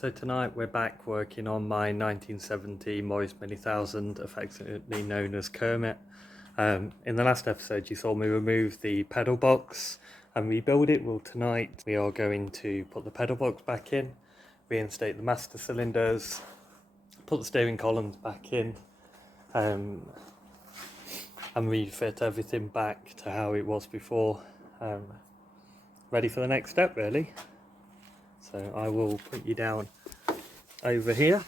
So tonight we're back working on my 1970 Morris Mini 1000, affectionately known as Kermit. In the last episode you saw me remove the pedal box and rebuild it. Well, tonight we are going to put the pedal box back in, reinstate the master cylinders, put the steering columns back in, and refit everything back to how it was before. Ready for the next step really. So I will put you down over here.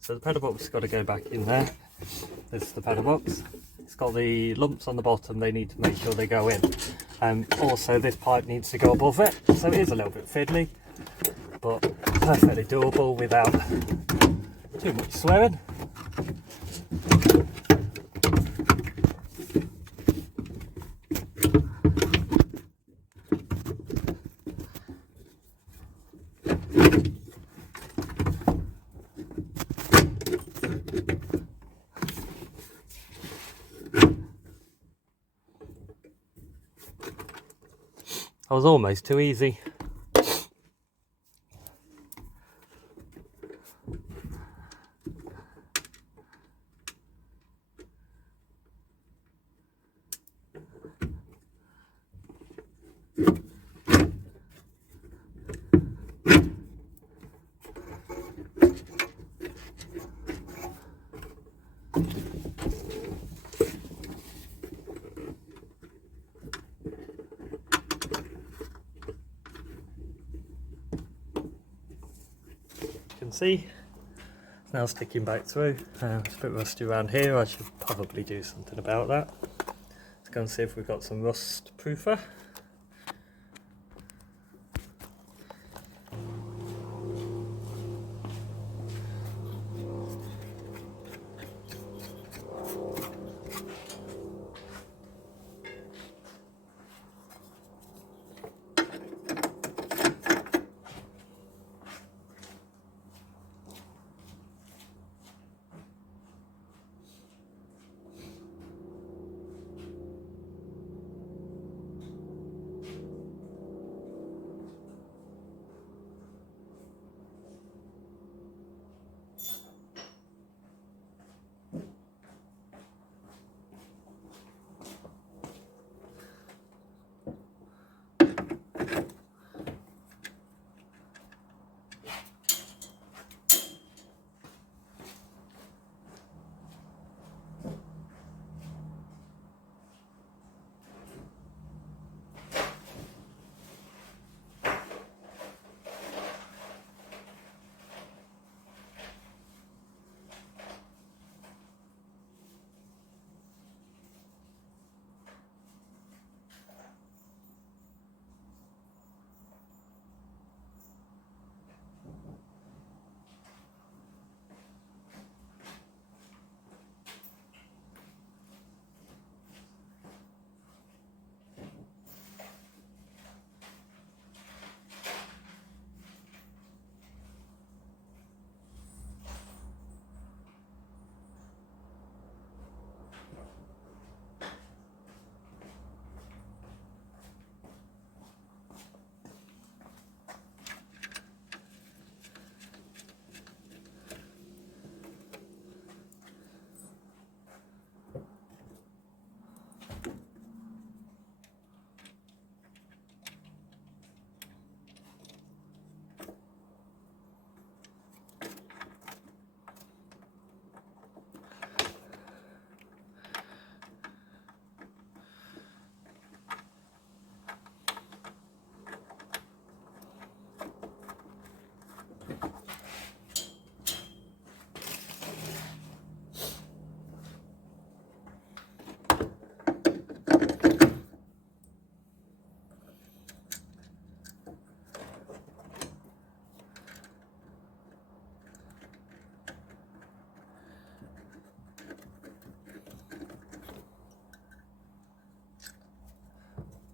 So the pedal box has got to go back in there. This is the pedal box. It's got the lumps on the bottom, they need to make sure they go in. Also this pipe needs to go above it, so it is a little bit fiddly, but perfectly doable without too much swearing. That was almost too easy. Can see it's now sticking back through. It's a bit rusty around here. I should probably do something about that. Let's go and see if we've got some rust proofer.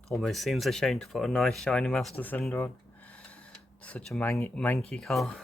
Almost seems a shame to put a nice shiny master cylinder on such a manky car.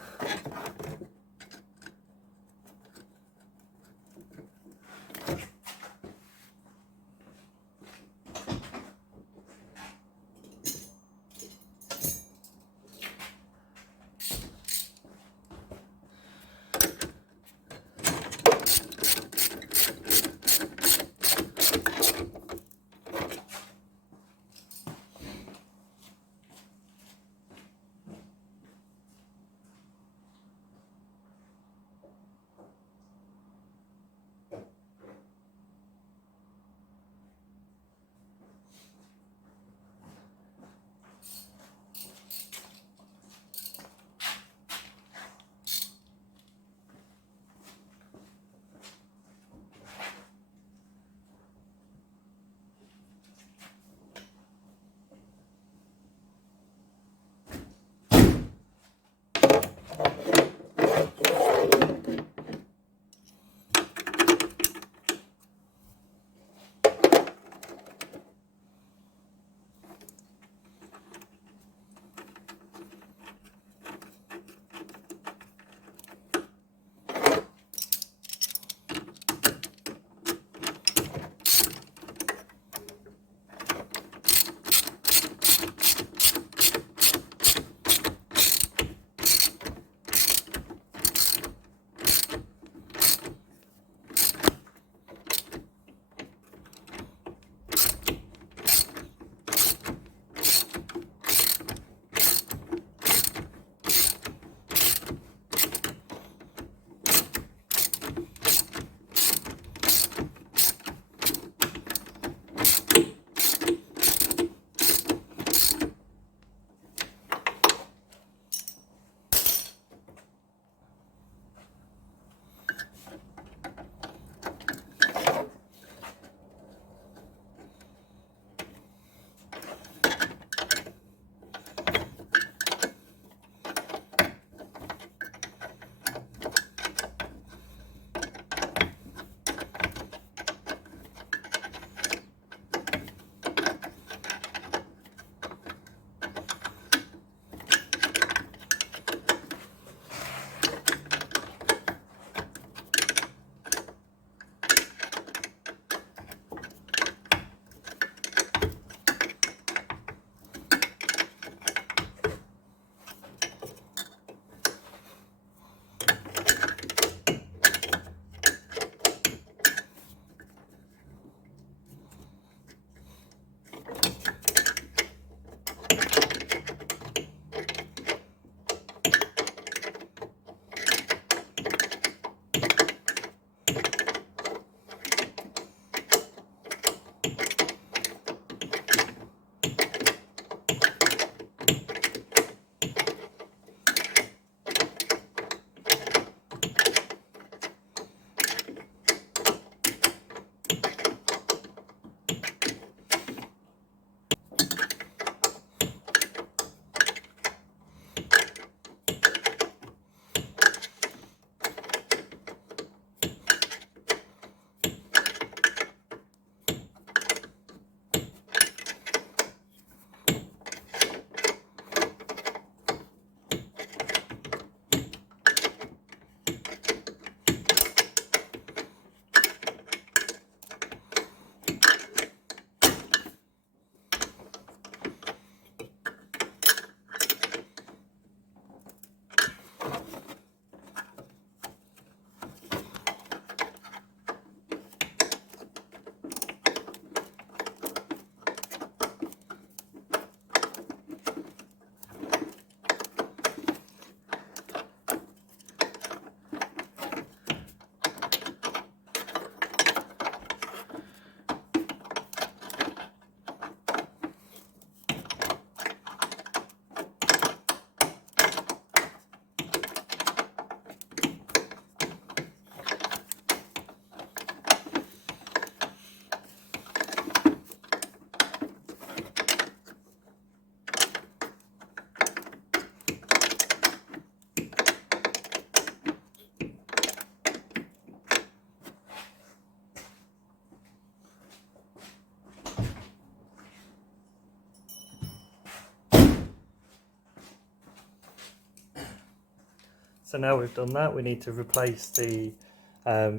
So now we've done that, we need to replace the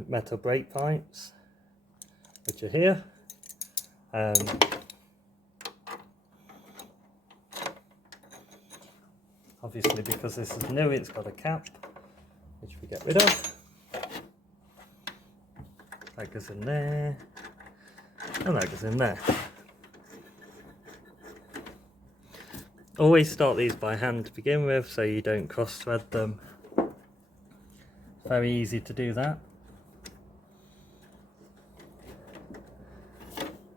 metal brake pipes, which are here. Obviously, because this is new, it's got a cap, which we get rid of. That goes in there, and that goes in there. Always start these by hand to begin with, so you don't cross thread them. Very easy to do that.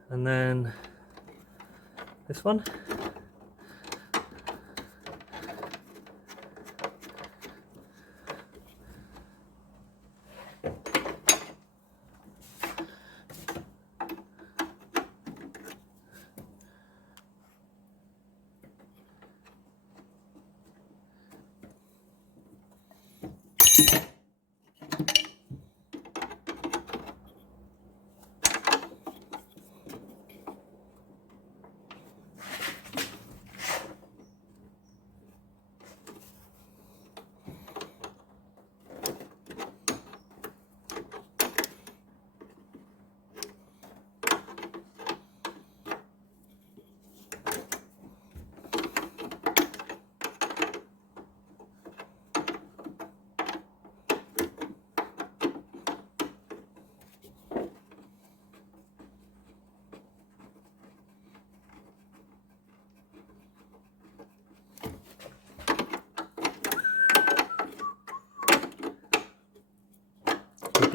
And then this one.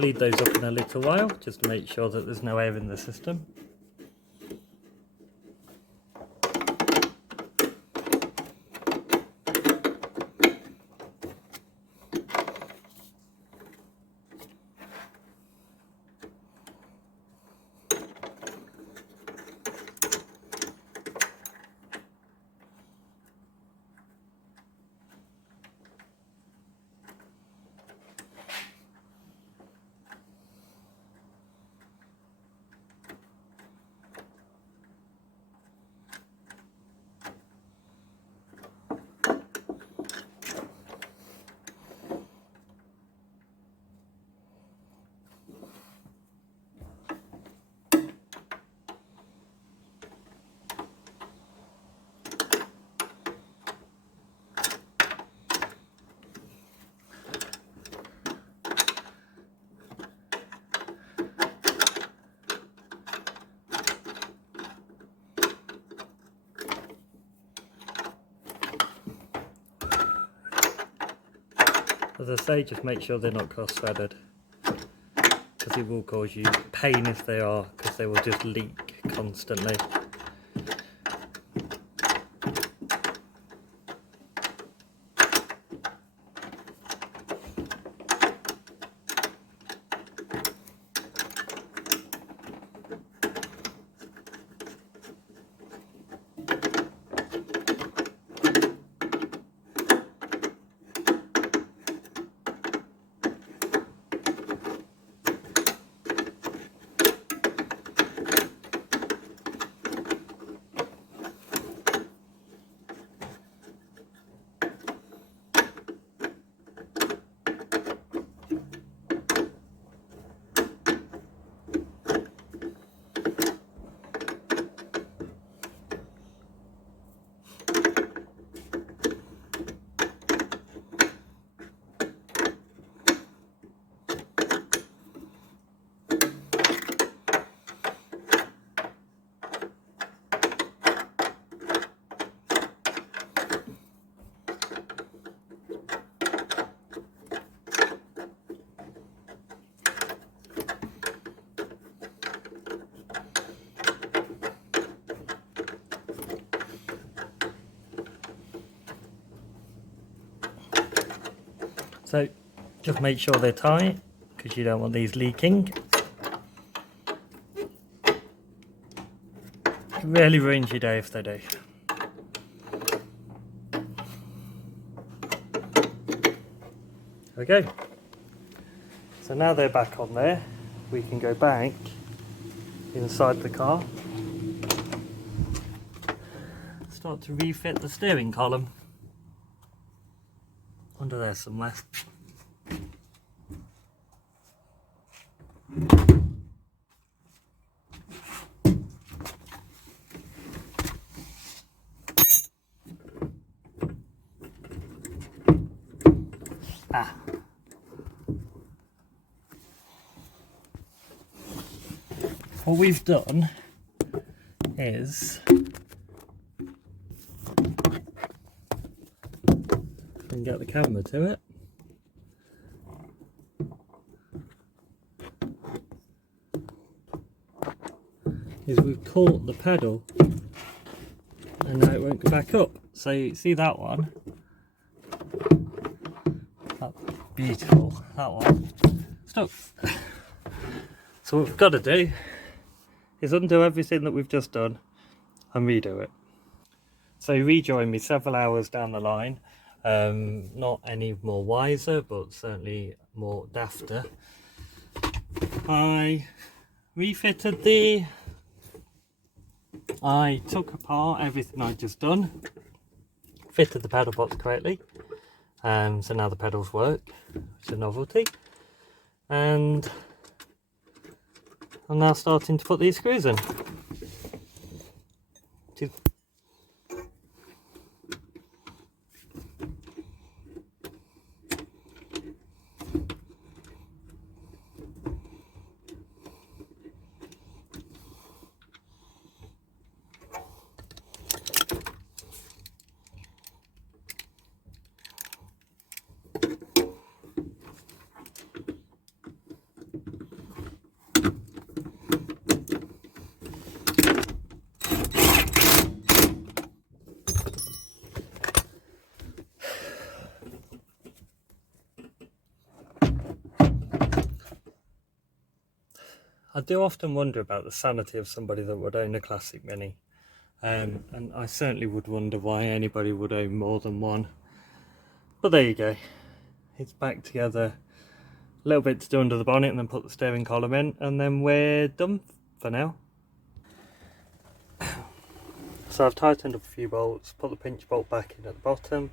bleed those up in a little while, just to make sure that there's no air in the system. As I say, just make sure they're not cross-threaded, because it will cause you pain if they are, because they will just leak constantly. So just make sure they're tight, because you don't want these leaking. It really ruins your day if they do. There we go. So now they're back on there, we can go back inside the car, start to refit the steering column. Under there somewhere. Ah. What we've done is and get the camera to it. Is we've caught the pedal and now it won't go back up. So you see that one? That's beautiful. That one. Stop. So what we've got to do is undo everything that we've just done and redo it. So you rejoin me several hours down the line, not any more wiser, but certainly more dafter. I refitted I took apart everything I'd just done, fitted the pedal box correctly, so now the pedals work, which is a novelty, and I'm now starting to put these screws in. I do often wonder about the sanity of somebody that would own a classic Mini. And I certainly would wonder why anybody would own more than one. But there you go. It's back together. A little bit to do under the bonnet and then put the steering column in, and then we're done for now. So I've tightened up a few bolts, put the pinch bolt back in at the bottom,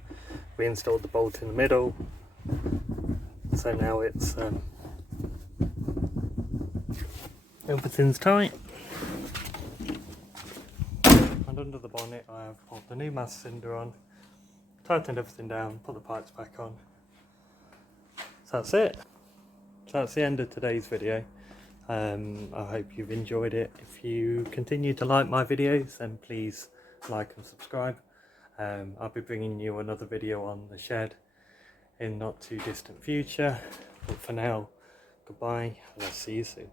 reinstalled the bolt in the middle. So now it's everything's tight. And under the bonnet I have put the new mass cylinder on, tightened everything down, put the pipes back on. So that's it. So that's the end of today's video. I hope you've enjoyed it. If you continue to like my videos, then please like and subscribe. I'll be bringing you another video on the shed in not too distant future. But for now, goodbye and I'll see you soon.